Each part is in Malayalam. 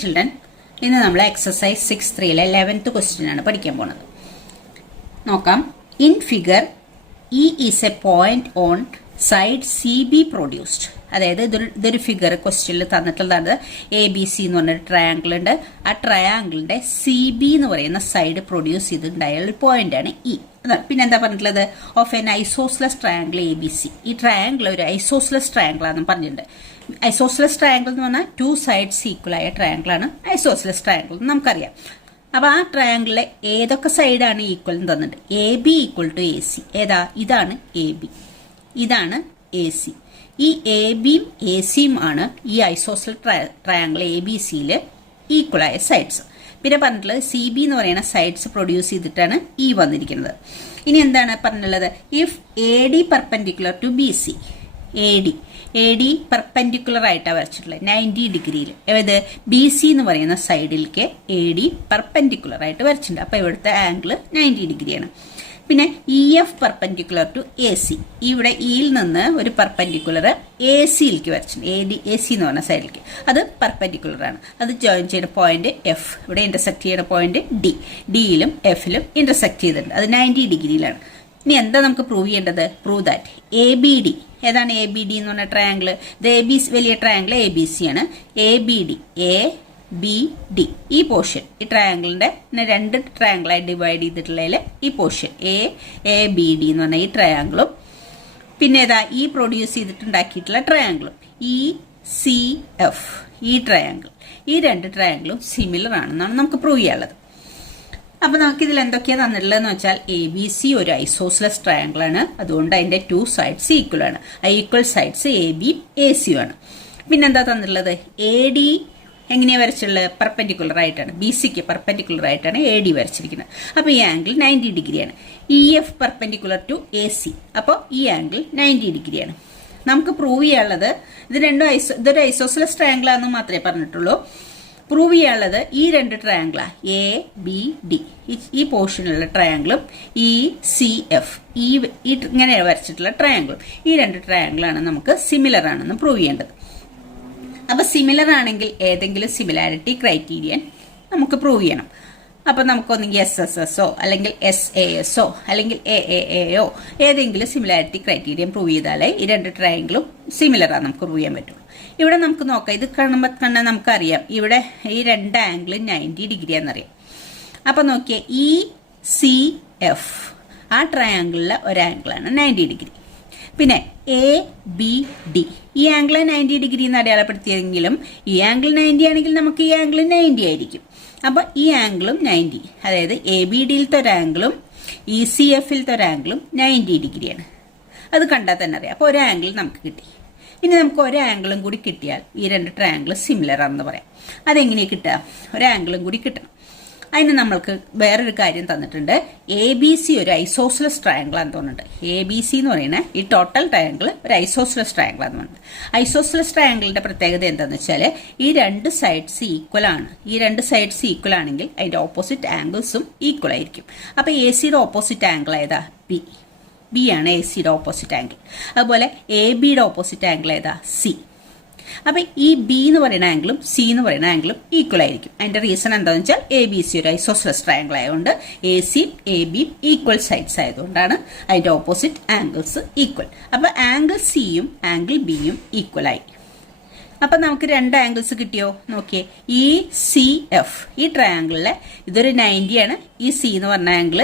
ചിൽഡ്രൻ, ഇന്ന് നമ്മൾ എക്സസൈസ് 6.3 11th ക്വസ്റ്റ്യൻ ആണ് പഠിക്കാൻ പോണത്. നോക്കാം. In figure E is A point on side C B produced. അതായത് ഇതൊരു ഫിഗർ ക്വസ്റ്റ്യനിൽ തന്നിട്ടുള്ളതാണ്. എ ബി സി എന്ന് പറഞ്ഞൊരു ട്രയാങ്കിൾ ഉണ്ട്. ആ ട്രയാങ്കിളിന്റെ സി ബി എന്ന് പറയുന്ന സൈഡ് പ്രൊഡ്യൂസ് ചെയ്തിട്ടുണ്ടായ ഒരു പോയിന്റ് ആണ് ഇ. പിന്നെ എന്താ പറഞ്ഞിട്ടുള്ളത്? Of N isosceles triangle A B C. ഈ ട്രയാങ്കിൾ ഒരു ഐസോസ്ലസ് ട്രയാങ്കിൾ ആണെന്ന് പറഞ്ഞിട്ടുണ്ട്. ഐസോസ്ലസ് ട്രയാങ്കിൾ എന്ന് പറഞ്ഞാൽ 2 സൈഡ്സ് ഈക്വൽ ആയ ട്രയാങ്കിൾ ആണ് ഐസോസ്ലസ് ട്രയാങ്കിൾ എന്ന് നമുക്കറിയാം. അപ്പൊ ആ ട്രയാങ്കിളിലെ ഏതൊക്കെ സൈഡാണ് ഈക്വൽ എന്ന് തന്നിട്ട് A B equal to A C. ഏതാ? ഇതാണ് എ ബി, ഇതാണ് എ സി. ഈ എ ബിയും എ സിയും ആണ് ഈ ഐസോസ്ലസ് ട്രയാങ്കിൾ എ ബി സിയിൽ ഈക്വൽ ആയ സൈഡ്സ്. പിന്നെ പറഞ്ഞിട്ടുള്ളത് സി ബി എന്ന് പറയുന്ന സൈഡ്സ് പ്രൊഡ്യൂസ് ചെയ്തിട്ടാണ് ഈ വന്നിരിക്കുന്നത്. ഇനി എന്താണ് പറഞ്ഞിട്ടുള്ളത്? If A D perpendicular to B C. A D perpendicular ആയിട്ടാണ് വരച്ചിട്ടുള്ളത് 90 ഡിഗ്രിയിൽ. ഏത്? ബി സി എന്ന് പറയുന്ന സൈഡിലേക്ക് എ ഡി പെർപെൻഡിക്കുലർ ആയിട്ട് വരച്ചിട്ടുണ്ട്. അപ്പൊ ഇവിടുത്തെ ആംഗിൾ 90 ഡിഗ്രിയാണ്. പിന്നെ E F perpendicular to A C. ഇവിടെ ഇയിൽ നിന്ന് ഒരു പെർപെൻഡിക്കുലർ എ സിയിലേക്ക് വരച്ചിട്ടുണ്ട്. എ സി എന്ന് പറഞ്ഞ സൈഡിലേക്ക് അത് പെർപെൻഡിക്കുലർ ആണ്. അത് ജോയിൻ ചെയ്യുന്ന പോയിന്റ് എഫ്. ഇവിടെ ഇന്റർസെക്ട് ചെയ്യുന്ന പോയിന്റ് ഡി. ഡിയിലും എഫിലും ഇന്റർസെക്ട് ചെയ്തിട്ടുണ്ട്. അത് 90 ഡിഗ്രിയിലാണ്. ഇനി എന്താ നമുക്ക് പ്രൂവ് ചെയ്യേണ്ടത്? Prove that A B D. ഏതാണ് എ ബി ഡി എന്ന് പറഞ്ഞ ട്രയാങ്കിൾ? ഇത് എ ബി വലിയ ട്രയാങ്കിൾ എ ബി സി ആണ്. A B D, A B D, ഈ പോർഷൻ, ഈ ട്രയാങ്കിളിന്റെ 2 ട്രയാങ്കിളായി ഡിവൈഡ് ചെയ്തിട്ടുള്ളതിൽ ഈ പോർഷൻ എ ബി ഡി എന്ന് പറഞ്ഞ ഈ ട്രയാങ്കിളും പിന്നെ ഏതാ ഈ പ്രൊഡ്യൂസ് ചെയ്തിട്ടുണ്ടാക്കിയിട്ടുള്ള ട്രയാങ്കിളും ഇ സി എഫ്, ഈ ട്രയാങ്കിൾ, ഈ 2 ട്രയാങ്കിളും സിമിലർ ആണെന്നാണ് നമുക്ക് പ്രൂവ് ചെയ്യാനുള്ളത്. അപ്പൊ നമുക്ക് ഇതിൽ എന്തൊക്കെയാണ് തന്നിട്ടുള്ളതെന്ന് വെച്ചാൽ എ ബി സി ഒരു ഐസോസ്ലസ് ട്രയാങ്കിൾ ആണ്. അതുകൊണ്ട് അതിന്റെ 2 സൈഡ്സ് ഈക്വൽ ആണ്. Equal sides A B A സിയും ആണ്. പിന്നെന്താ തന്നിട്ടുള്ളത്? എ ഡി എങ്ങനെയാ വരച്ചിട്ടുള്ളത്? പെർപെൻഡിക്കുലർ ആയിട്ടാണ്. ബി സിക്ക് പെർപെൻഡിക്കുലർ ആയിട്ടാണ് എ ഡി വരച്ചിരിക്കുന്നത്. അപ്പൊ ഈ ആംഗിൾ 90 ഡിഗ്രിയാണ്. E F perpendicular to A C. അപ്പോൾ ഈ ആംഗിൾ 90 ഡിഗ്രിയാണ്. നമുക്ക് പ്രൂവ് ചെയ്യാനുള്ളത് ഇത് രണ്ടും ഇതൊരു ഐസോസ്ലസ് ട്രയാങ്കിൾ ആണെന്ന് മാത്രമേ പറഞ്ഞിട്ടുള്ളൂ. പ്രൂവ് ചെയ്യാനുള്ളത് ഈ 2 ട്രയാങ്കിളാ എ ബി ഡി, ഈ പോർഷനിലുള്ള ട്രയാങ്കിളും ഇ സി എഫ്, ഈ ഇങ്ങനെ വരച്ചിട്ടുള്ള ട്രയാങ്കിളും, ഈ 2 ട്രയാങ്കിളാണ് നമുക്ക് സിമിലർ ആണെന്ന് പ്രൂവ് ചെയ്യേണ്ടത്. അപ്പൊ സിമിലർ ആണെങ്കിൽ ഏതെങ്കിലും സിമിലാരിറ്റി ക്രൈറ്റീരിയൻ നമുക്ക് പ്രൂവ് ചെയ്യണം. അപ്പൊ നമുക്കൊന്നെങ്കിൽ SSSO അല്ലെങ്കിൽ SASO അല്ലെങ്കിൽ AAAO ഏതെങ്കിലും സിമിലാരിറ്റി ക്രൈറ്റീരിയൻ പ്രൂവ് ചെയ്താലേ ഈ 2 ട്രയാങ്കിളും സിമിലർ ആണ് നമുക്ക് പ്രൂവ് ചെയ്യാൻ പറ്റുള്ളൂ. ഇവിടെ നമുക്ക് നോക്കാം. ഇത് കാണുമ്പോൾ തന്നെ നമുക്കറിയാം ഇവിടെ ഈ 2 ആംഗിളും 90 ഡിഗ്രി എന്നറിയാം. അപ്പൊ നോക്കിയേ, ഇ സി എഫ് ആ ട്രയാങ്കിളിലെ ഒരു ആംഗിളാണ് 90 ഡിഗ്രി. പിന്നെ എ ബി ഡി ഈ ആംഗിൾ 90 ഡിഗ്രി എന്ന് അടയാളപ്പെടുത്തിയെങ്കിലും ഈ ആംഗിൾ 90 ആണെങ്കിൽ നമുക്ക് ഈ ആംഗിൾ 90 ആയിരിക്കും. അപ്പൊ ഈ ആംഗിളും 90, അതായത് എ ബി ഡിയിലത്തെ ഒരു ആംഗിളും ഇ സി എഫിലത്തെ ഒരു ആംഗിളും 90 ഡിഗ്രിയാണ്. അത് കണ്ടാൽ തന്നെ അറിയാം. അപ്പൊ ഒരു ആംഗിൾ നമുക്ക് കിട്ടി. ഇനി നമുക്ക് ഒരു ആംഗിളും കൂടി കിട്ടിയാൽ ഈ 2 ട്രയാങ്കിൾ സിമിലർ ആണെന്ന് പറയാം. അതെങ്ങനെയാണ് കിട്ടുക? ഒരു ആംഗിളും കൂടി കിട്ടണം. അതിന് നമ്മൾക്ക് വേറൊരു കാര്യം തന്നിട്ടുണ്ട്. എ ബി സി ഒരു ഐസോസ്ലസ് ട്രയാങ്കിൾ ആണെന്ന് തോന്നുന്നുണ്ട്. എ ബി സി എന്ന് പറയുന്ന ഈ ടോട്ടൽ ട്രയാങ്കിൾ ഒരു ഐസോസ്ലസ് ട്രയാങ്കിൾ ആണെന്ന് പറഞ്ഞിട്ടുണ്ട്. ഐസോസ്ലസ് ട്രയാങ്കിളിന്റെ പ്രത്യേകത എന്താണെന്ന് വെച്ചാൽ ഈ 2 സൈഡ്സ് ഈക്വൽ ആണ്. ഈ 2 സൈഡ്സ് ഈക്വൽ ആണെങ്കിൽ അതിന്റെ ഓപ്പോസിറ്റ് ആംഗിൾസും ഈക്വൽ ആയിരിക്കും. അപ്പൊ എ സിയുടെ ഓപ്പോസിറ്റ് ആംഗിൾ ഏതാ? ബി. ബി ആണ് എ സിയുടെ ഓപ്പോസിറ്റ് ആംഗിൾ. അതുപോലെ എ ബിയുടെ ഓപ്പോസിറ്റ് ആംഗിൾ ഏതാ? സി. അപ്പൊ ഈ ബി എന്ന് പറയുന്ന ആംഗിളും സി എന്ന് പറയുന്ന ആംഗിളും ഈക്വൽ ആയിരിക്കും. അതിന്റെ റീസൺ എന്താണെന്ന് വെച്ചാൽ എ ബി സി ഒരു ഐസോസ്ലസ് ട്രയാങ്കിൾ ആയതുകൊണ്ട് എ സിയും എ ബിയും ഈക്വൽ സൈഡ്സ് ആയതുകൊണ്ടാണ് അതിന്റെ ഓപ്പോസിറ്റ് ആംഗിൾസ് ഈക്വൽ. അപ്പൊ ആംഗിൾ സിയും ആംഗിൾ ബിയും ഈക്വൽ ആയി. അപ്പൊ നമുക്ക് 2 ആംഗിൾസ് കിട്ടിയോ? നോക്കിയേ, ഇ സി എഫ് ഈ ട്രയാങ്കിളിലെ ഇതൊരു 90 ആണ്. ഈ സി എന്ന് പറഞ്ഞ ആംഗിൾ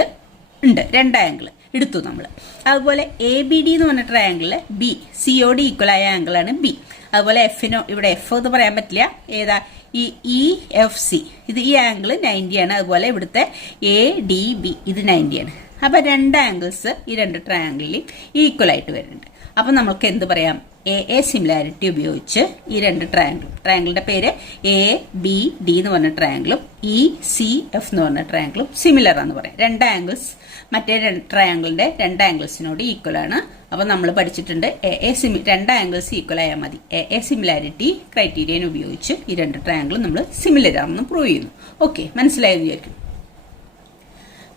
ഉണ്ട്, 2 ആംഗിൾ എടുത്തു നമ്മൾ. അതുപോലെ എ ബി ഡി എന്ന് പറഞ്ഞ ട്രയാങ്കിളിലെ ബി സിയോട് ഈക്വൽ ആയ ആംഗിൾ ആണ് ബി. അതുപോലെ എഫിനോ, ഇവിടെ എഫ് എന്ന് പറയാൻ പറ്റില്ല, ഏതാ? ഈ എഫ് സി, ഇത് ഈ ആംഗിൾ 90 ആണ്. അതുപോലെ ഇവിടുത്തെ എ ഡി ബി ഇത് 90 ആണ്. അപ്പൊ 2 ആംഗിൾസ് ഈ 2 ട്രയാങ്കിളിൽ ഈക്വൽ ആയിട്ട് വരുന്നുണ്ട്. അപ്പൊ നമുക്ക് എന്ത് പറയാം? എ സിമിലാരിറ്റി ഉപയോഗിച്ച് ഈ 2 ട്രയാങ്കിളിന്റെ പേര് എ ബി ഡി എന്ന് പറഞ്ഞ ട്രയാങ്കിളും ഇ സി എഫ് എന്ന് പറഞ്ഞ ട്രയാങ്കിളും സിമിലർ ആണെന്ന് പറയാം. 2 ആംഗിൾസ് മറ്റേ ട്രയാങ്കിളിന്റെ 2 ആംഗിൾസിനോട് ഈക്വൽ ആണ്. അപ്പൊ നമ്മൾ പഠിച്ചിട്ടുണ്ട് 2 ആംഗിൾസ് ഈക്വൽ ആയാൽ മതി. എ സിമിലാരിറ്റി ക്രൈറ്റീരിയൻ ഉപയോഗിച്ച് ഈ 2 ട്രയാങ്കിളും നമ്മൾ സിമിലർ ആണെന്ന് പ്രൂവ് ചെയ്യുന്നു. ഓക്കെ, മനസ്സിലായെന്ന് വിചാരിക്കും.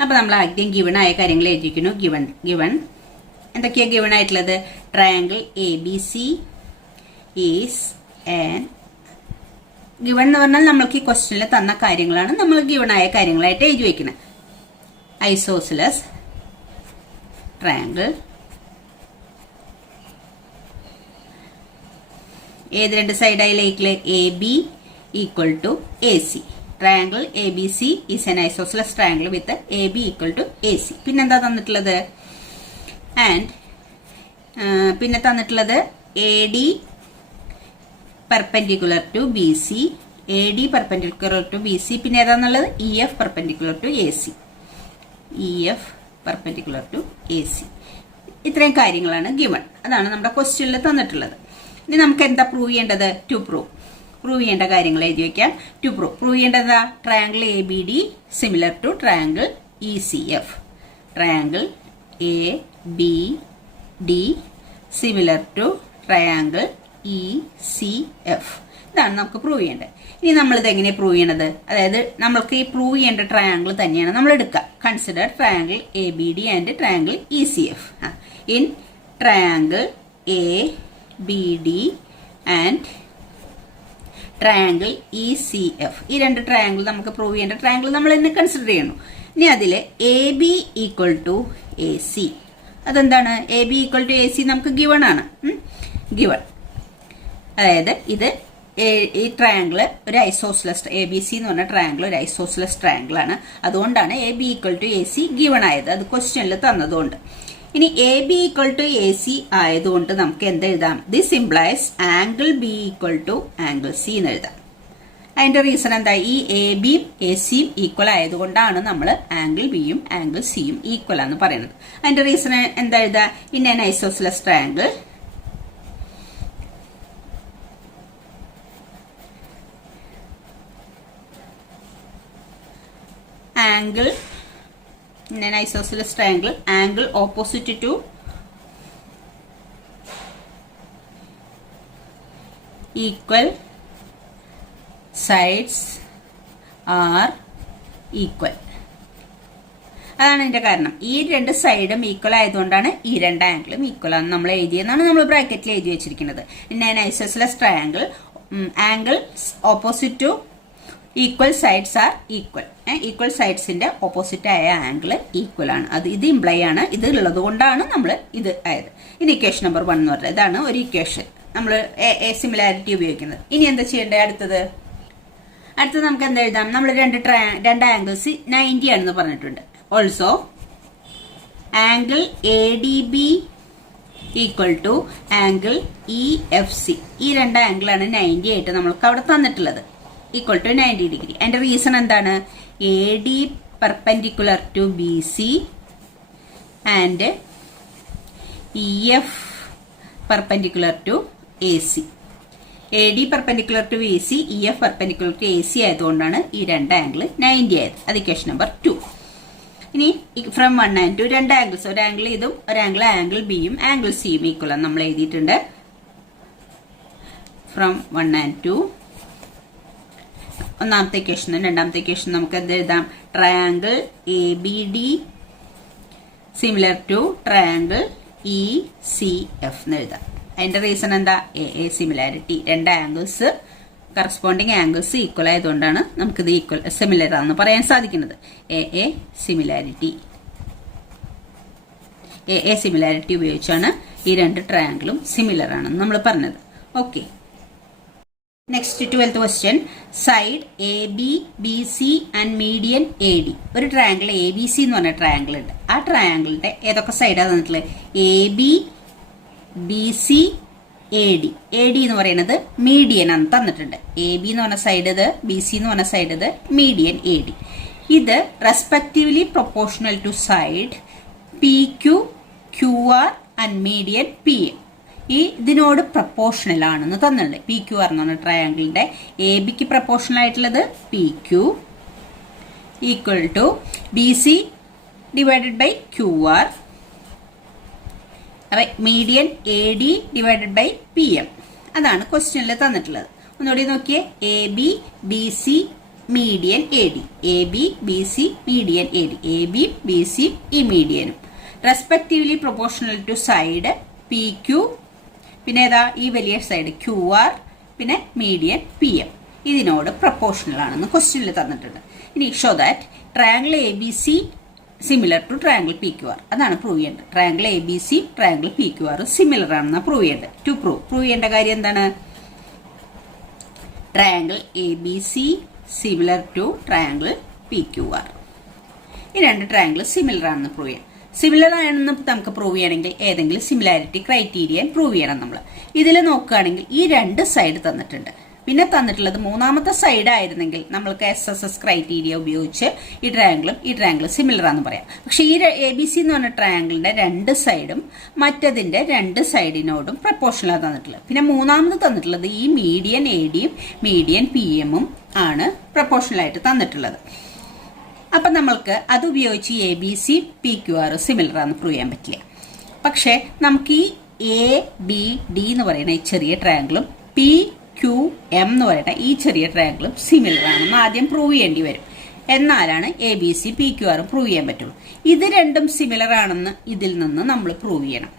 അപ്പൊ നമ്മൾ ആദ്യം ഗിവൺ ആയ കാര്യങ്ങൾ എഴുതിയിരിക്കുന്നു. ഗിവൺ എന്തൊക്കെയാണ് ഗിവൺ ആയിട്ടുള്ളത്? Triangle A B C is an given എന്ന് പറഞ്ഞാൽ നമ്മൾക്ക് ഈ ക്വസ്റ്റ്യനിൽ തന്ന കാര്യങ്ങളാണ് നമ്മൾ ഗിവൺ ആയ കാര്യങ്ങളായിട്ട് എഴുതി വയ്ക്കുന്നത്. ഐസോസിലസ് ട്രയാങ്കിൾ ഏത് രണ്ട് സൈഡായി ലൈക്കില് A B equal to A C. Triangle A B C is an isosceles triangle with A B equal to A C. പിന്നെന്താ തന്നിട്ടുള്ളത്? ആൻഡ് പിന്നെ തന്നിട്ടുള്ളത് A D perpendicular to B C, A D perpendicular to B C. പിന്നെ ഏതാന്നുള്ളത് E F perpendicular to A C, E F perpendicular to A C. ഇത്രയും കാര്യങ്ങളാണ് ഗിവൺ. അതാണ് നമ്മുടെ ക്വസ്റ്റ്യനിൽ തന്നിട്ടുള്ളത്. ഇനി നമുക്ക് എന്താ പ്രൂവ് ചെയ്യേണ്ടത്? ടു പ്രൂവ് ചെയ്യേണ്ട കാര്യങ്ങൾ എഴുതി വയ്ക്കാം. ടു പ്രൂവ് ചെയ്യേണ്ടത് triangle A B D similar to triangle E C F. Triangle A B D similar to triangle E C F. ഇതാണ് നമുക്ക് പ്രൂവ് ചെയ്യേണ്ടത്. ഇനി നമ്മളിത് എങ്ങനെ പ്രൂവ് ചെയ്യണത്? അതായത് നമ്മൾക്ക് ഈ പ്രൂവ് ചെയ്യേണ്ട ട്രയാങ്കിൾ തന്നെയാണ് നമ്മൾ എടുക്കുക. Consider triangle A B D and triangle E C F. In triangle A B D and triangle E C F, ഈ രണ്ട് ട്രയാങ്കിൾ നമുക്ക് പ്രൂവ് ചെയ്യേണ്ട ട്രയാങ്കിൾ നമ്മൾ തന്നെ കൺസിഡർ ചെയ്യണം. ഇനി അതിൽ A B equal to A C. അതെന്താണ്? A B equal to A C നമുക്ക് ഗിവൺ ആണ്. ഗിവൺ അതായത് ഇത് ഈ ട്രയാങ്കിൾ ഒരു ഐസോസിലസ്, എ ബി സി എന്ന് പറഞ്ഞ ട്രയാങ്കിൾ ഒരു ഐസോസിലസ് ട്രയാങ്കിൾ ആണ്. അതുകൊണ്ടാണ് A B equal to A C given ആയത്. അത് ക്വസ്റ്റ്യനിൽ തന്നതുകൊണ്ട്. ഇനി A B equal to A C ആയതുകൊണ്ട് നമുക്ക് എന്ത് എഴുതാം? This implies angle B equal to angle C എന്ന് എഴുതാം. അതിന്റെ റീസൺ എന്താ? ഈ എ ബിയും എ സിയും ഈക്വൽ ആയതുകൊണ്ടാണ് നമ്മൾ ആംഗിൾ ബിയും ആംഗിൾ സിയും ഈക്വൽ ആണെന്ന് പറയുന്നത്. അതിന്റെ റീസൺ എന്താ എഴുതാ? In an isosceles triangle angle in an isosceles triangle, angle opposite to equal sides are equal. അതാണ് ഇതിന്റെ കാരണം. ഈ രണ്ട് സൈഡും ഈക്വൽ ആയതുകൊണ്ടാണ് ഈ രണ്ട് ആംഗിളും ഈക്വൽ ആണ് നമ്മൾ എഴുതിയെന്നാണ് നമ്മൾ ബ്രാക്കറ്റിൽ എഴുതി വെച്ചിരിക്കുന്നത്. In an isosceles triangle angle opposite to equal sides are equal. Equal സൈഡ്സിന്റെ ഓപ്പോസിറ്റ് ആയ ആംഗിൾ ഈക്വൽ ആണ്. ഇത് ഇംപ്ലൈ ആണ്. ഇത് ഉള്ളത് കൊണ്ടാണ് നമ്മൾ ഇത് ആയത്. ഇത് ഇക്വേഷൻ നമ്പർ 1 എന്ന് പറഞ്ഞത്. ഇതാണ് ഒരു ഇക്വേഷൻ നമ്മൾ സിമിലാരിറ്റി ഉപയോഗിക്കുന്നത്. ഇനി എന്താ ചെയ്യേണ്ടത്? അടുത്തത് നമുക്ക് എന്താ എഴുതാം? നമ്മൾ രണ്ട് ആംഗിൾസ് 90 ആണെന്ന് പറഞ്ഞിട്ടുണ്ട്. Also angle A D B equal to angle E F C. ഈ രണ്ട് ആംഗിളാണ് 90 ആയിട്ട് നമ്മൾക്ക് അവിടെ തന്നിട്ടുള്ളത്. Equal to 90 degree. അതിന്റെ റീസൺ എന്താണ്? A D perpendicular to B C and E F perpendicular to A C. A D perpendicular to B C, E F perpendicular to A C ആയതുകൊണ്ടാണ് ഈ രണ്ട് ആംഗിൾ 90 ആയത്. അത് ഇക്വേഷൻ നമ്പർ 2. ഇനി ഫ്രം 1 and 2 രണ്ട് ആംഗിൾസ്, ഒരു ആംഗിൾ ഇതും ഒരു ആംഗിൾ ബിയും ആംഗിൾ സിയും ഈക്വൽ ആണ് നമ്മൾ എഴുതിയിട്ടുണ്ട്. ഫ്രം 1 and 2 ഒന്നാമത്തെ ഇക്വേഷനും രണ്ടാമത്തെ ഇക്വേഷൻ നമുക്ക് എന്ത് എഴുതാം? Triangle A B D similar to triangle E C F എന്ന് എഴുതാം. അതിന്റെ റീസൺ എന്താ? A similarity. രണ്ട് ആംഗിൾസ് കറസ്പോണ്ടിങ് ആംഗിൾസ് ഈക്വൽ ആയതുകൊണ്ടാണ് നമുക്കിത് ഈക്വൽ സിമിലർ ആണെന്ന് പറയാൻ സാധിക്കുന്നത്. എ സിമിലാരിറ്റി ഉപയോഗിച്ചാണ് ഈ രണ്ട് ട്രയാങ്കിളും സിമിലർ ആണെന്ന് നമ്മൾ പറഞ്ഞത്. Okay, next 12th question. Side A B B C and median A D. ഒരു ട്രയാങ്കിൾ എ ബി സി എന്ന് പറഞ്ഞ ട്രയാങ്കിൾ ഉണ്ട്. ആ ട്രയാങ്കിളിന്റെ ഏതൊക്കെ സൈഡാണ് തന്നിട്ടുള്ളത്? A B B C A D. A D എന്ന് പറയുന്നത് മീഡിയൻ ആണ് തന്നിട്ടുണ്ട്. എ ബി എന്ന് പറഞ്ഞ സൈഡ് ഇത്, ബി സി എന്ന് പറഞ്ഞ സൈഡ് ഇത്, മീഡിയൻ എ ഡി. ഇത് respectively proportional to side P Q, Q R and median P M. ഇതിനോട് പ്രപ്പോർഷണൽ ആണെന്ന് തന്നിട്ടുണ്ട്. പി ക്യു ആർ എന്ന് പറഞ്ഞ ട്രയാങ്കിളിന്റെ എ ബിക്ക് പ്രപ്പോർഷണൽ ആയിട്ടുള്ളത് P Q equal to B C divided by Q R, median A D divided by P M. അതാണ് ക്വസ്റ്റ്യനിൽ തന്നിട്ടുള്ളത്. ഒന്നുകൂടി നോക്കിയേ. A B B C median A D, A B B C median A D, A B B C ഈ മീഡിയനും respectively proportional to side P Q, പിന്നെ ഏതാ ഈ വലിയ സൈഡ് ക്യു ആർ, പിന്നെ മീഡിയൻ പി എം. ഇതിനോട് പ്രപ്പോർഷണൽ ആണെന്ന് ക്വസ്റ്റ്യനിൽ തന്നിട്ടുണ്ട്. ഇനി show that triangle A B C similar to triangle P Q R. അതാണ് പ്രൂവ് ചെയ്യേണ്ടത്. Triangle A B C triangle P Q R similar ആണെന്ന് പ്രൂവ് ചെയ്യേണ്ടത്. ടു പ്രൂവ് ചെയ്യേണ്ട കാര്യം എന്താണ്? Triangle A B C similar to triangle P Q R. ഈ രണ്ട് ട്രയാങ്കിൾ സിമിലർ ആണെന്ന് പ്രൂവ് ചെയ്യാം. സിമിലർ ആണെന്ന് നമുക്ക് പ്രൂവ് ചെയ്യണമെങ്കിൽ ഏതെങ്കിലും സിമിലാരിറ്റി ക്രൈറ്റീരിയ പ്രൂവ് ചെയ്യണം. നമ്മൾ ഇതിൽ നോക്കുകയാണെങ്കിൽ ഈ രണ്ട് സൈഡ് തന്നിട്ടുണ്ട്. പിന്നെ തന്നിട്ടുള്ളത് മൂന്നാമത്തെ സൈഡ് ആയിരുന്നെങ്കിൽ നമ്മൾക്ക് SSS ക്രൈറ്റീരിയ ഉപയോഗിച്ച് ഈ ട്രയാങ്കിളും സിമിലർ ആണെന്ന് പറയാം. പക്ഷെ ഈ ABC എന്ന് പറഞ്ഞ ട്രയാങ്കിളിന്റെ രണ്ട് സൈഡും മറ്റതിന്റെ രണ്ട് സൈഡിനോടും പ്രപ്പോർഷണലാണ് തന്നിട്ടുള്ളത്. പിന്നെ മൂന്നാമത് തന്നിട്ടുള്ളത് ഈ മീഡിയൻ ADയും മീഡിയൻ PMഉം ആണ് പ്രപ്പോർഷണൽ ആയിട്ട് തന്നിട്ടുള്ളത്. അപ്പൊ നമ്മൾക്ക് അത് ഉപയോഗിച്ച് ABC PQR സിമിലർ ആണെന്ന് പ്രൂവ് ചെയ്യാൻ പറ്റില്ല. പക്ഷെ നമുക്ക് ഈ ABD എന്ന് പറയുന്ന ഈ ചെറിയ ട്രയാങ്കിളും PQM എന്ന് പറയുന്ന ഈ ചെറിയ ട്രയാങ്കിളും സിമിലർ ആണെന്ന് ആദ്യം പ്രൂവ് ചെയ്യേണ്ടി വരും. എന്നാലാണ് ABC PQR പ്രൂവ് ചെയ്യാൻ പറ്റുള്ളൂ. ഇത് രണ്ടും സിമിലർ ആണെന്ന് ഇതിൽ നിന്ന് നമ്മൾ പ്രൂവ് ചെയ്യണം.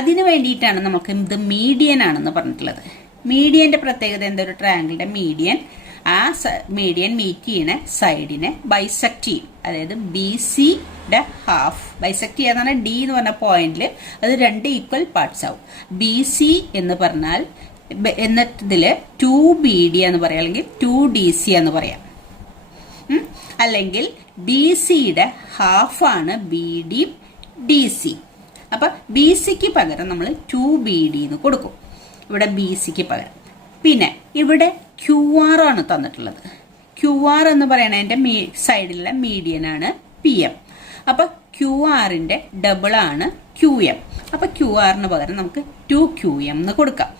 അതിനു വേണ്ടിയിട്ടാണ് നമുക്ക് ഇത് മീഡിയൻ ആണെന്ന് പറഞ്ഞിട്ടുള്ളത്. മീഡിയന്റെ പ്രത്യേകത എന്താ? ഒരു ട്രയാങ്കിളിന്റെ മീഡിയൻ ആ മീഡിയൻ മീറ്റ് ചെയ്യുന്ന സൈഡിനെ ബൈസെക്ട് ചെയ്യും. അതായത് BCയുടെ ഹാഫ് ബൈസെക്ട് ചെയ്യാന്ന് പറഞ്ഞാൽ D എന്ന് പറഞ്ഞ പോയിന്റിൽ അത് രണ്ട് ഈക്വൽ പാർട്സ് ആവും. BC എന്ന് പറഞ്ഞാൽ എന്നിട്ടിതില് 2BD എന്ന് പറയാം, അല്ലെങ്കിൽ 2DC എന്ന് പറയാം. അല്ലെങ്കിൽ BCയുടെ ഹാഫാണ് BD DC. അപ്പൊ BCക്ക് പകരം നമ്മൾ 2BD എന്ന് കൊടുക്കും ഇവിടെ BCക്ക് പകരം. പിന്നെ ഇവിടെ QR ആണ് തന്നിട്ടുള്ളത്. QR എന്ന് പറയുന്നതിന്റെ സൈഡിലുള്ള മീഡിയൻ ആണ് PM. അപ്പൊ QRന്റെ ഡബിൾ ആണ് QM. അപ്പൊ QRന് പകരം നമുക്ക് 2QM എന്ന് കൊടുക്കാം.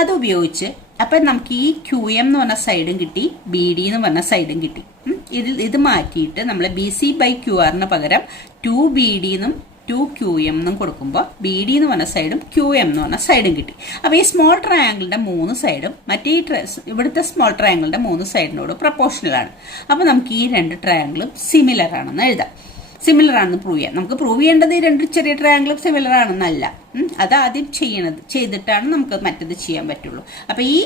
അത് ഉപയോഗിച്ച് അപ്പൊ നമുക്ക് ഈ QM എന്ന് പറഞ്ഞ സൈഡും കിട്ടി, BD എന്ന് പറഞ്ഞ സൈഡും കിട്ടി. ഇത് മാറ്റിയിട്ട് നമ്മൾ BC/QRന് പകരം 2BD എന്നും 2QM എന്നും കൊടുക്കുമ്പോൾ BD എന്ന് പറഞ്ഞ സൈഡും QM എന്ന് പറഞ്ഞ സൈഡും കിട്ടി. അപ്പൊ ഈ സ്മോൾ ട്രയാങ്കിളിന്റെ മൂന്ന് സൈഡും മറ്റേ ഇവിടുത്തെ സ്മോൾ ട്രയാങ്കിളിന്റെ മൂന്ന് സൈഡിനോട് പ്രപ്പോർഷണൽ ആണ്. അപ്പൊ നമുക്ക് ഈ രണ്ട് ട്രയാങ്കിളും സിമിലർ ആണെന്ന് എഴുതാം. സിമിലർ ആണെന്ന് പ്രൂവ് ചെയ്യാം. നമുക്ക് പ്രൂവ് ചെയ്യേണ്ടത് ഈ രണ്ട് ചെറിയ ട്രയാങ്കിളും സിമിലർ ആണെന്നല്ല, അത് ആദ്യം ചെയ്തിട്ടാണ് നമുക്ക് മറ്റത് ചെയ്യാൻ പറ്റുള്ളൂ. അപ്പൊ ഈ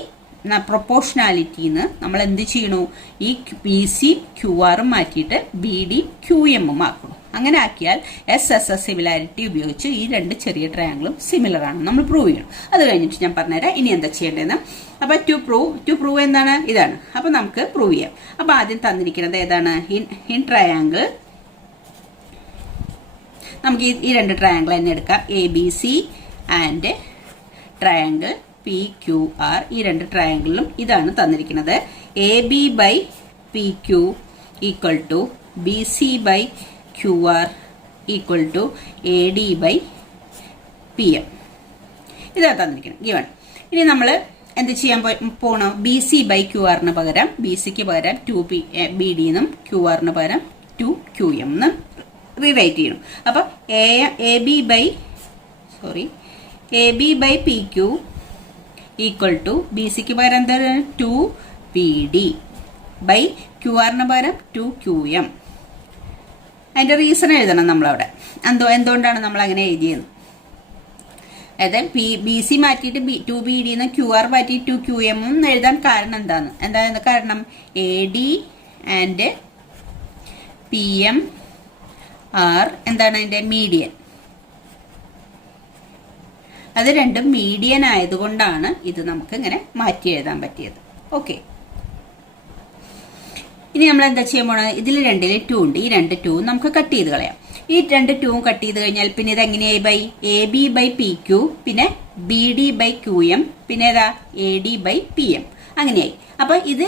പ്രൊപ്പോർഷണാലിറ്റിന്ന് നമ്മൾ എന്ത് ചെയ്യണു? ഈ BC QR മാറ്റിയിട്ട് BD QM ആക്കണം. അങ്ങനെ ആക്കിയാൽ SSS സിമിലാരിറ്റി ഉപയോഗിച്ച് ഈ രണ്ട് ചെറിയ ട്രയാങ്കിളും സിമിലർ ആണെന്ന് നമ്മൾ പ്രൂവ് ചെയ്യണം. അത് കഴിഞ്ഞിട്ട് ഞാൻ പറഞ്ഞുതരാം ഇനി എന്താ ചെയ്യേണ്ടതെന്ന്. അപ്പൊ ടു പ്രൂവ് എന്താണ്? ഇതാണ്. അപ്പൊ നമുക്ക് പ്രൂവ് ചെയ്യാം. അപ്പൊ ആദ്യം തന്നിരിക്കുന്നത് ഏതാണ്? ഇൻ ട്രയാങ്കിൾ നമുക്ക് ഈ രണ്ട് ട്രയാങ്കിൾ തന്നെ എടുക്കാം. ABC and triangle PQR. ഈ രണ്ട് ട്രയാങ്കിളിലും ഇതാണ് തന്നിരിക്കുന്നത്. AB/PQ equal to BC/QR equal to AD/PM. ഇതാണ് തന്നിരിക്കുന്നത് ഗിവൺ. ഇനി നമ്മൾ എന്ത് ചെയ്യാൻ പോകണം? BC/QRന് പകരം BCക്ക് പകരം 2BD എന്നും QRന് പകരം 2QM എന്നും റീറൈറ്റ് ചെയ്യണം. അപ്പൊ AB/PQ ഈക്വൽ ടു BCക്ക് പകരം എന്താണ്? 2BD/QRന് പകരം 2QM. അതിന്റെ റീസൺ എഴുതണം നമ്മളവിടെ. എന്തുകൊണ്ടാണ് നമ്മൾ അങ്ങനെ എഴുതിയത്? അതായത് BC മാറ്റിയിട്ട് 2BD എന്ന് QR മാറ്റി 2QM എന്ന് എഴുതാൻ കാരണം എന്താണ് കാരണം? AD ആൻഡ് PM ആർ എന്താണ്? അതിന്റെ മീഡിയൻ. അത് രണ്ടും മീഡിയൻ ആയതുകൊണ്ടാണ് ഇത് നമുക്ക് ഇങ്ങനെ മാറ്റി എഴുതാൻ പറ്റിയത്. ഓക്കെ, ഇനി നമ്മൾ എന്താ ചെയ്യാൻ പോണത്? ഇതിൽ രണ്ടിൽ 2 ഉണ്ട്. ഈ രണ്ട് 2 നമുക്ക് കട്ട് ചെയ്ത് കളയാം. ഈ രണ്ട് 2 കട്ട് ചെയ്ത് കഴിഞ്ഞാൽ പിന്നെ ഇത് എങ്ങനെയായി? AB/PQ പിന്നെ BD/QM പിന്നെ ഏതാ? AD/PM അങ്ങനെയായി. അപ്പൊ ഇത്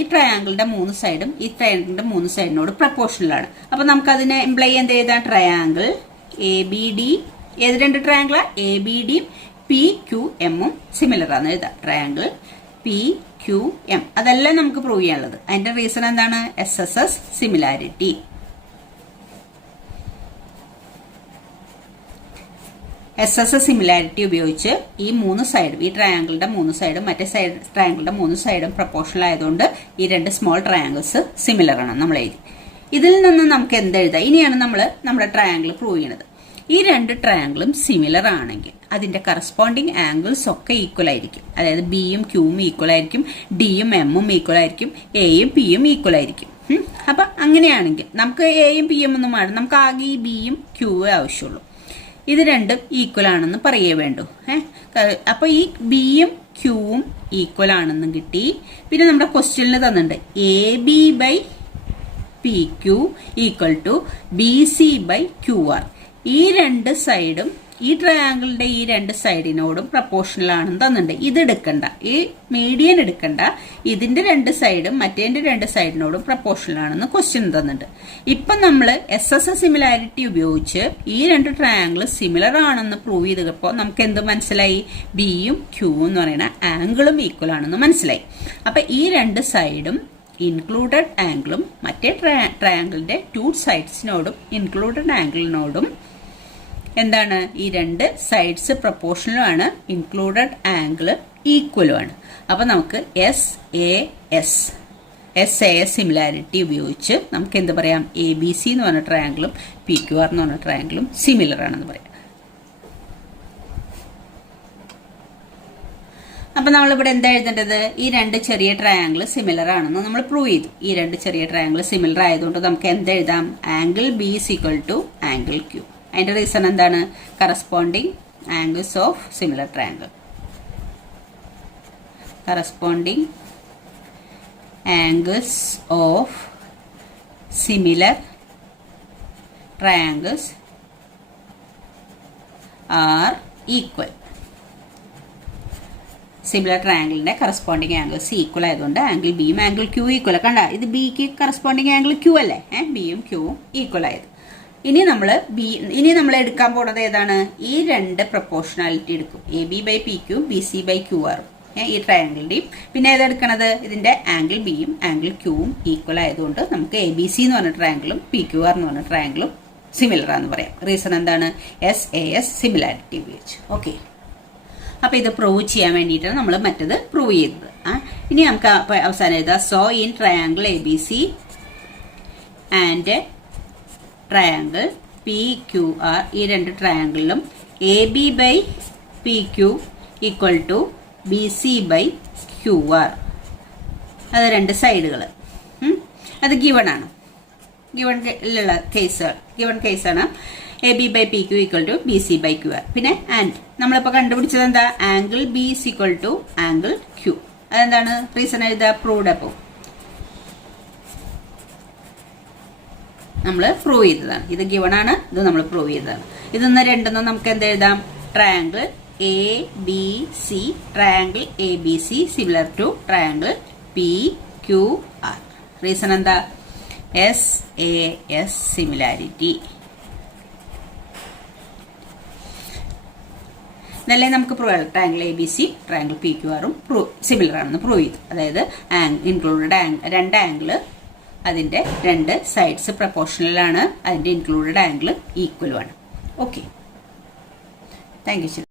ഈ ട്രയാങ്കിളിന്റെ മൂന്ന് സൈഡും ഈ ട്രയാങ്കിളിന്റെ മൂന്ന് സൈഡിനോട് പ്രപ്പോർഷണൽ ആണ്. അപ്പൊ നമുക്ക് അതിനെ എംപ്ലൈ എന്ത് ചെയ്താൽ ട്രയാങ്കിൾ ABD, ഏത് രണ്ട് ട്രയാങ്കിളാ? ABDയും PQMഉം സിമിലർ ആണ് എഴുതാം. ട്രയാങ്കിൾ PQM അതെല്ലാം നമുക്ക് പ്രൂവ് ചെയ്യാനുള്ളത്. അതിന്റെ റീസൺ എന്താണ്? SSS similarity. SSS സിമിലാരിറ്റി ഉപയോഗിച്ച് ഈ മൂന്ന് സൈഡും, ഈ ട്രയാങ്കിളിന്റെ മൂന്ന് സൈഡും മറ്റേ ട്രയാങ്കിളിന്റെ മൂന്ന് സൈഡും പ്രപ്പോർഷണൽ ആയതുകൊണ്ട് ഈ രണ്ട് സ്മോൾ ട്രയാങ്കിൾസ് സിമിലർ ആണ് നമ്മൾ എഴുതി. ഇതിൽ നിന്ന് നമുക്ക് എന്തെഴുതാം? ഇനിയാണ് നമ്മൾ നമ്മുടെ ട്രയാങ്കിൾ പ്രൂവ് ചെയ്യുന്നത്. ഈ രണ്ട് ട്രയാങ്കിളും സിമിലർ ആണെങ്കിൽ അതിന്റെ കറസ്പോണ്ടിങ് ആംഗിൾസ് ഒക്കെ ഈക്വൽ ആയിരിക്കും. അതായത് ബിയും ക്യൂവും ഈക്വൽ ആയിരിക്കും, ഡിയും എമ്മും ഈക്വൽ ആയിരിക്കും, എയും പിയും ഈക്വൽ ആയിരിക്കും. അപ്പൊ അങ്ങനെയാണെങ്കിൽ നമുക്ക് എയും പിയും ഒന്നും വേണം, നമുക്ക് ആകെ ഈ ബിയും ക്യൂവും ആവശ്യമുള്ളൂ. ഇത് രണ്ടും ഈക്വൽ ആണെന്ന് പറയേ വേണ്ടു. അപ്പൊ ഈ ബിയും ക്യൂവും ഈക്വൽ ആണെന്നും കിട്ടി. പിന്നെ നമ്മുടെ ക്വസ്റ്റ്യനിൽ തന്നിട്ടുണ്ട് A B by P Q equal to B C by Q R. ഈ രണ്ട് സൈഡും ഈ ട്രയാങ്കിളിന്റെ ഈ രണ്ട് സൈഡിനോടും പ്രപ്പോർഷണൽ ആണെന്ന് തന്നിട്ടുണ്ട്. ഇത് എടുക്കണ്ട, ഈ മീഡിയൻ എടുക്കണ്ട, ഇതിന്റെ രണ്ട് സൈഡും മറ്റേന്റെ രണ്ട് സൈഡിനോടും പ്രപ്പോർഷണൽ ആണെന്ന് ക്വസ്റ്റ്യൻ തന്നിട്ടുണ്ട്. ഇപ്പൊ നമ്മൾ എസ് സിമിലാരിറ്റി ഉപയോഗിച്ച് ഈ രണ്ട് ട്രയാങ്കിൾ സിമിലർ ആണെന്ന് പ്രൂവ് ചെയ്തപ്പോൾ നമുക്ക് എന്ത് മനസ്സിലായി? ബിയും ക്യൂവും എന്ന് പറയുന്ന ആംഗിളും ഈക്വൽ ആണെന്ന് മനസ്സിലായി. അപ്പൊ ഈ രണ്ട് സൈഡും ഇൻക്ലൂഡഡ് ആംഗിളും മറ്റേ ട്രയാങ്കിളിന്റെ ടു സൈഡ്സിനോടും ഇൻക്ലൂഡഡ് ആംഗിളിനോടും എന്താണ്? ഈ രണ്ട് സൈഡ്സ് പ്രപ്പോർഷണലും ആണ്, ഇൻക്ലൂഡഡ് ആംഗിൾ ഈക്വലും ആണ്. അപ്പൊ നമുക്ക് എസ് എ എസ് സിമിലാരിറ്റി ഉപയോഗിച്ച് നമുക്ക് എന്ത് പറയാം? എ ബി സി എന്ന് പറഞ്ഞ ട്രയാങ്കിളും പി ക്യു ആർ എന്ന് പറഞ്ഞ ട്രയാങ്കിളും സിമിലർ ആണെന്ന് പറയാം. അപ്പൊ നമ്മളിവിടെ എന്താ എഴുതേണ്ടത്? ഈ രണ്ട് ചെറിയ ട്രയാങ്കിൾ സിമിലർ ആണെന്ന് നമ്മൾ പ്രൂവ് ചെയ്തു. ഈ രണ്ട് ചെറിയ ട്രയാങ്കിൾ സിമിലർ ആയതുകൊണ്ട് നമുക്ക് എന്തെഴുതാം? Angle B is equal to angle Q. അതിന്റെ റീസൺ എന്താണ്? Corresponding angles of similar triangle. Corresponding angles of similar triangles are equal. Similar ട്രയാങ്കിളിന്റെ കറസ്പോണ്ടിങ് ആംഗിൾസ് ഈക്വൽ ആയതുകൊണ്ട് ആംഗിൾ ബിയും ആംഗിൾ ക്യൂ ഈക്വൽ. കണ്ട, ഇത് ബിക്ക് കറസ്പോണ്ടിങ് ആംഗിൾ ക്യൂ അല്ലേ? ബിയും ക്യൂവും ഈക്വൽ ആയത്. ഇനി നമ്മൾ എടുക്കാൻ പോണത് ഏതാണ്? ഈ രണ്ട് പ്രപ്പോർഷണാലിറ്റി എടുക്കും. A B by P Q, B C by Q ആറും ഈ ട്രയാങ്കിളിന്റെയും. പിന്നെ ഏതെടുക്കണത്? ഇതിന്റെ ആംഗിൾ ബിയും ആംഗിൾ ക്യൂവും ഈക്വൽ ആയതുകൊണ്ട് നമുക്ക് എ ബി സി എന്ന് പറഞ്ഞ ട്രയാങ്കിളും പി ക്യൂ ആർ എന്ന് പറഞ്ഞ ട്രയാങ്കിളും സിമിലർ ആണെന്ന് പറയാം. റീസൺ എന്താണ്? എസ് സിമിലാരിറ്റി ഉപയോഗിച്ച്. ഓക്കെ, അപ്പൊ ഇത് പ്രൂവ് ചെയ്യാൻ വേണ്ടിയിട്ടാണ് നമ്മൾ മറ്റത് പ്രൂവ് ചെയ്തത്. ഇനി നമുക്ക് അവസാനം എഴുതാം. So in triangle A B C and triangle P Q R, ഈ രണ്ട് ട്രയാങ്കിളിലും A B by P Q equal to B C by Q R. അത് രണ്ട് സൈഡുകൾ. അത് ഗിവൺ ആണ്, ഗിവൺ കേസാണ്. A B by P Q equal to B C by Q R. പിന്നെ ആൻഡ് നമ്മളിപ്പോൾ കണ്ടുപിടിച്ചത് എന്താ? Angle B is equal to angle Q. അതെന്താണ്? റീസൺ എഴുതാ? പ്രൂവ്ഡ്. അപ്പോൾ നമ്മൾ പ്രൂവ് ചെയ്തതാണ്. ഇത് ഗിവൺ ആണ്, ഇത് നമ്മൾ പ്രൂവ് ചെയ്തതാണ്. ഇതൊന്ന് രണ്ടെണ്ണം നമുക്ക് എന്ത് എഴുതാം? Triangle A B C, triangle A B C similar to triangle P Q R. Reason എന്താ? S similarity. ഇതല്ലേ നമുക്ക് prove. Triangle A B C triangle P Q ആറും സിമിലർ ആണെന്ന് പ്രൂവ് ചെയ്തു. അതായത് ഇൻക്ലൂഡഡ് രണ്ട് ആംഗിള്, അതിന്റെ രണ്ട് സൈഡ്സ് പ്രപ്പോർഷണൽ ആണ്, അതിന്റെ ഇൻക്ലൂഡഡ് ആംഗിൾ ഈക്വലും ആണ്. Okay, thank you.